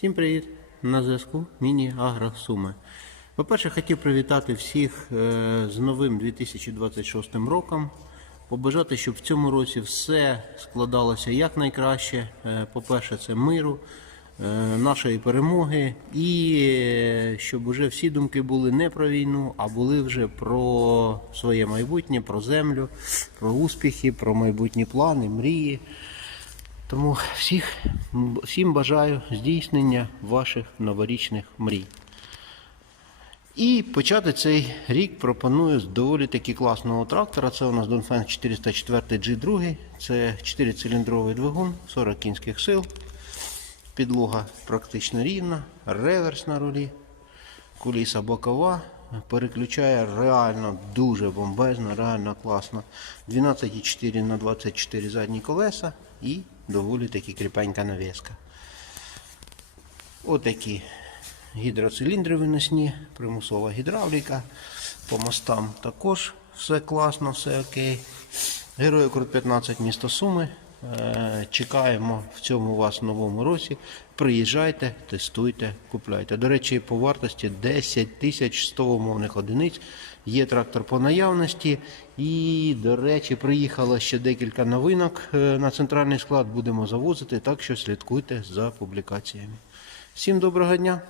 Всім привіт! На зв'язку Міні Агро Суми. По-перше, хотів привітати всіх е, з новим 2026 роком. Побажати, щоб в цьому році все складалося якнайкраще. Е, По-перше, це миру, е, нашої перемоги, і щоб уже всі думки були не про війну, а були вже про своє майбутнє, про землю, про успіхи, про майбутні плани, мрії. Тому всіх, всім бажаю здійснення ваших новорічних мрій. І почати цей рік пропоную з доволі таки класного трактора. Це у нас Донфен 404 G2. Це 4-циліндровий двигун, 40 кінських сил. Підлога практично рівна, реверс на рулі, куліса бокова. Переключає реально дуже бомбезно, реально класно. 12,4 на 24 задні колеса і доволі таки кріпенька навіска. Отакі гідроциліндри виносні, примусова гідравліка. По мостам також все класно, все окей. Герой Крут 15 місто Суми. Е, Чекаємо в цьому вас новому році. Приїжджайте, тестуйте, купляйте. До речі, по вартості 10 тисяч 100 умовних одиниць. Є трактор по наявності. І, до речі, приїхало ще декілька новинок е, на центральний склад. Будемо завозити, так що слідкуйте за публікаціями. Всім доброго дня!